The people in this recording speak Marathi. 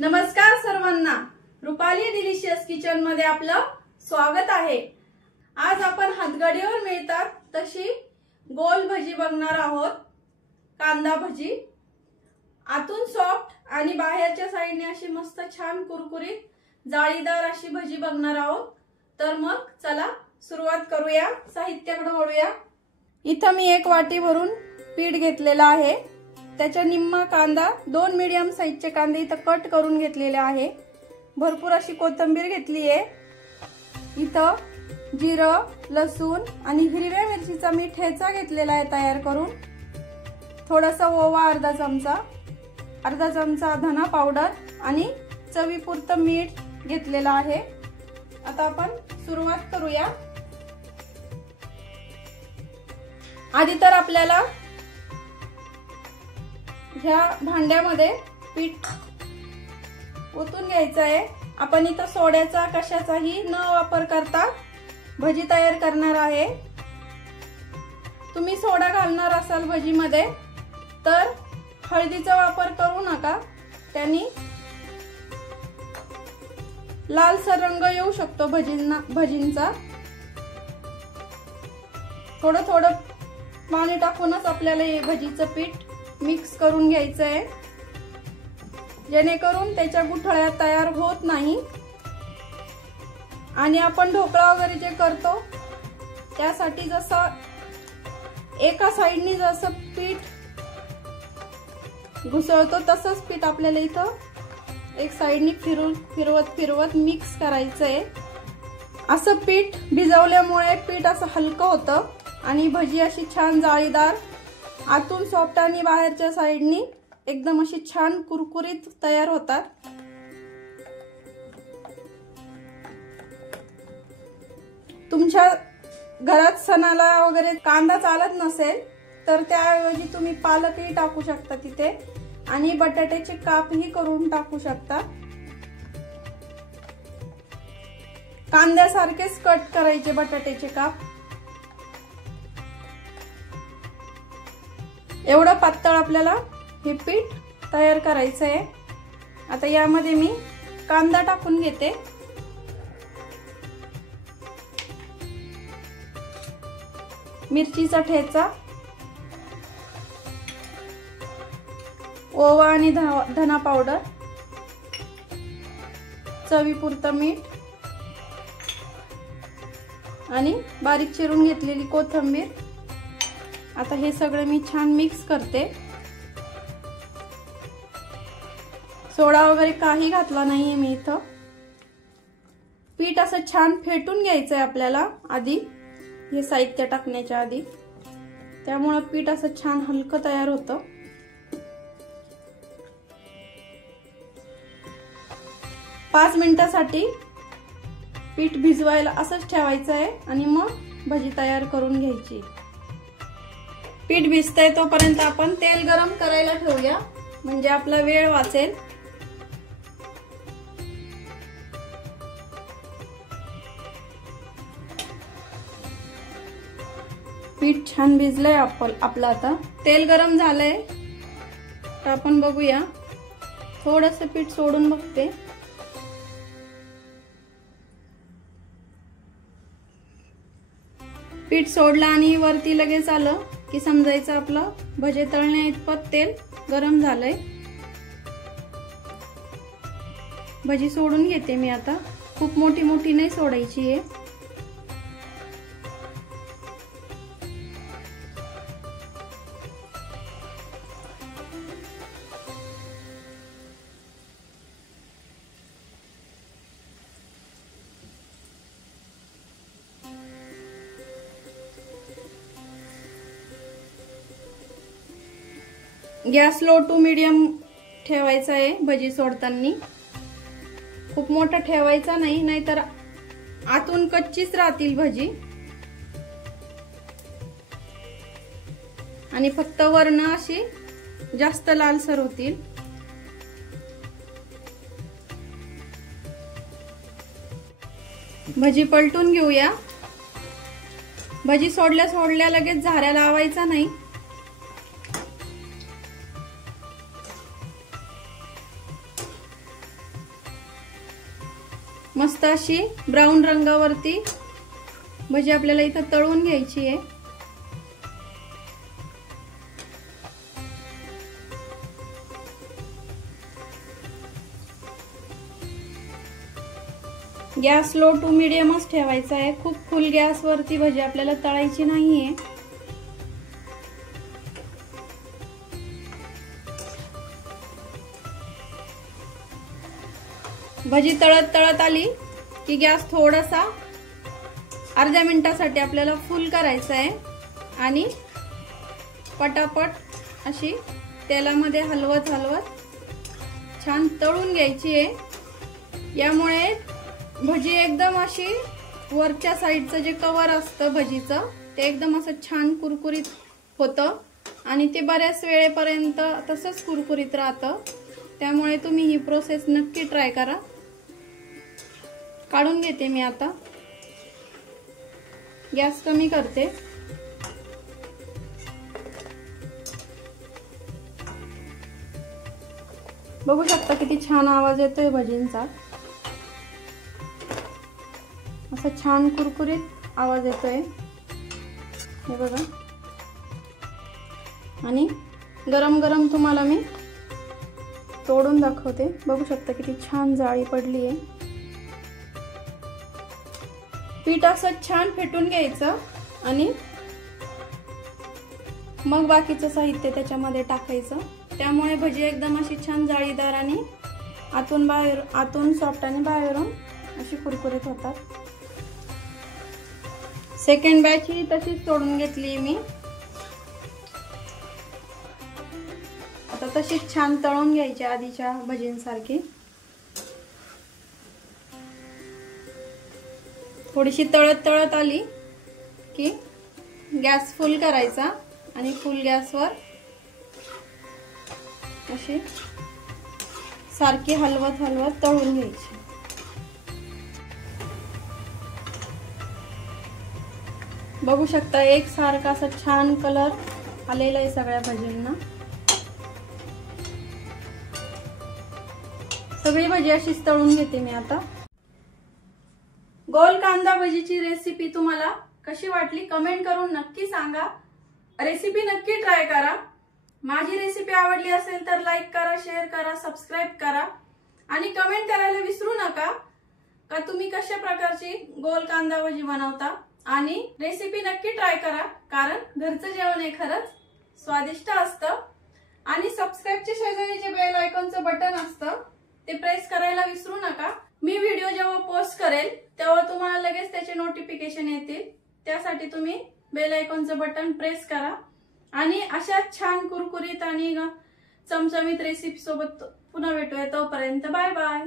नमस्कार सर्वांना, रुपाली डिलिशियस किचन मध्ये आपलं स्वागत आहे। आज आपण हातगाडीवर मिळतात तशी गोल भजी बघणार आहोत। कांदा भजी आतून सॉफ्ट आणि बाहेरच्या साइडने अशी मस्त छान कुरकुरीत जाळीदार अशी भजी बघणार आहोत। तर मग चला सुरुवात करूया। साहित्याकडे वळूया। इथं मी 1 वाटी भरून पीठ घेतलेला आहे। त्याच्या निम्मा कांदा, 2 मीडियम साइजचे कांदे इथं कट करून घेतलेले आहे। भरपूर अशी कोथिंबीर घेतली आहे। इथं जिरं, लसूण आणि हिरव्या मिरचीचा मी ठेचा घेतलेला आहे तयार करून। थोडासा ओवा अर्धा चमचा धना पावडर आणि चवीपुरतं मीठ घेतलेलं आहे। आता आपण सुरुवात करूया। आधी तर आपल्याला ह्या भांड्यामध्ये पीठ ओतून घ्यायचं आहे। आपण इथं सोड्याचा कशाचाही न वापर करता भजी तयार करणार आहे। तुम्ही सोडा घालणार असाल भजीमध्ये तर हळदीचा वापर करू नका, त्यानी लालसर रंग येऊ शकतो भजींचा। थोडं थोडं पाणी टाकूनच आपल्याला हे भजीचं पीठ मिक्स करून घ्यायचं आहे, जेणेकरून त्याच्या गुठळ्या तयार होत नाही। आणि आपण ढोकळा वगैरे जे करतो त्यासाठी जसं एका साइडनी जसं पीठ घुसळतो तसंच पीठ आपल्याला इथं एक साइडनी फिरवत मिक्स करायचं आहे। असं पीठ भिजवल्यामुळे पीठ असं हलकं होतं आणि भजी अशी छान जाळीदार, आतून सॉफ्ट आणि बाहेरच्या साइडनी एकदम अशी छान कुरकुरीत तयार होतात। तुमच्या घरात सणाला वगैरे कांदा चालत नसेल तर त्याऐवजी तुम्ही पालकही टाकू शकता तिथे आणि बटाट्याचे कापही करून टाकू शकता। कांद्यासारखेच कट करायचे बटाट्याचे काप। एवढं पातळ आपल्याला हे पीठ तयार करायचं आहे। आता यामध्ये मी कांदा टाकून घेते। मिरचीचा ठेचा, ओवा आणि धना पावडर, चवीपुरतं मीठ आणि बारीक चिरून घेतलेली कोथिंबीर। आता हे सगळं मी छान मिक्स करते। सोडा वगैरे काही घातला नाहीये मी इथं। पीठ असं छान फेटून घ्यायचंय आपल्याला आधी, हे साहित्य टाकण्याच्या आधी, त्यामुळे पीठ असं छान हलकं तयार होतं। पाच मिनिटांसाठी पीठ भिजवायला असंच ठेवायचं आहे आणि मग भजी तयार करून घ्यायची। पीठ भिजतंय तोपर्यंत आपण तेल गरम करायला ठेवूया, म्हणजे आपला वेळ वाचेल। पीठ छान भिजलंय आपलं। आता तेल गरम झालंय तर आपण बघूया। थोडंसं पीठ सोडून बघते। पीठ सोडलं आणि वरती लगेच आलं की समजायचं आपलं भजे तळण्या इतपत तेल गरम झालंय। भजी सोडून घेते मी आता। खूप मोठी मोठी नाही सोडायची आहे। गॅस लो टू मीडियम ठेवायचा आहे भजी सोडताना। खूप मोठा ठेवायचा नाही, नाहीतर आतून कच्चीच राहतील भजी आणि फक्त वर्ण अशी जास्त लालसर होतील। भजी पलटून घेऊया। भजी सोडल्या लगेच झाऱ्या लावायचा नाही। मस्त अशी ब्राऊन रंगावरती भजी आपल्याला इथं तळून घ्यायची आहे। गॅस लो टू मीडियमच ठेवायचा आहे, खूप फुल गॅसवरती भजी आपल्याला तळायची नाहीये। भजी तळत तळत आली की गॅस थोडासा अर्ध्या मिनिटासाठी आपल्याला फुल करायचा आहे आणि पटापट अशी तेलामध्ये हलवत हलवत छान तळून घ्यायची आहे। यामुळे भजी एकदम अशी वरच्या साईडचं जे कवर असतं भजीचं ते एकदम असं छान कुरकुरीत होतं आणि ते बऱ्याच वेळेपर्यंत तसंच कुरकुरीत राहतं। त्यामुळे तुम्ही ही प्रोसेस नक्की ट्राय करा। काढून घेते मी आता, गॅस कमी करते। बघू शकता किती छान आवाज येतोय भजींचा, असं छान कुरकुरीत आवाज येतोय हे बघा। आणि गरम गरम तुम्हाला मी तोडून दाखवते। बघू शकता किती छान जाळी पडली आहे। पीठ असं छान फेटून घ्यायचं आणि मग बाकीचं साहित्य त्याच्यामध्ये टाकायचं। त्यामुळे भजी एकदम अशी छान जाळीदार आणि आतून सॉफ्ट आणि बाहेरून अशी कुरकुरीत होतात। सेकंड बॅच ही तशीच तोडून घेतली मी, आता तशीच छान तळून घ्यायची आधीच्या भजींसारखी। थोडीशी तळत तळत आली की गॅस फुल करायचा आणि फुल गॅसवर अशी सारखी हलवत हलवत तळून घ्यायची। बघू शकता एक सारखा असा छान कलर आलेला आहे सगळ्या भजींना। सगळी भजी अशीच तळून घेते मी आता। गोल कांदा भजीची रेसिपी तुम्हाला कशी वाटली कमेंट करून नक्की सांगा। रेसिपी नक्की ट्राय करा। माझी रेसिपी आवडली असेल तर लाईक करा, शेअर करा, सबस्क्राइब करा आणि कमेंट करायला विसरू नका का तुम्ही कशा प्रकारची गोल कांदा भजी बनवता। आणि रेसिपी नक्की ट्राय करा, कारण घरचं जेवण हे खरंच स्वादिष्ट असतं। आणि सबस्क्राइबच्या शेजारी जे बेल आयकॉनचं बटन असतं ते प्रेस करायला विसरू नका। मी व्हिडिओ जेव्हा पोस्ट करेल तेव्हा तुम्हाला लगेच त्याचे नोटिफिकेशन येतील। त्यासाठी तुम्ही बेल आयकॉनचं बटन प्रेस करा आणि अशा छान कुरकुरीत आणि चमचमीत रेसिपी सोबत पुन्हा भेटूया। तोपर्यंत बाय बाय।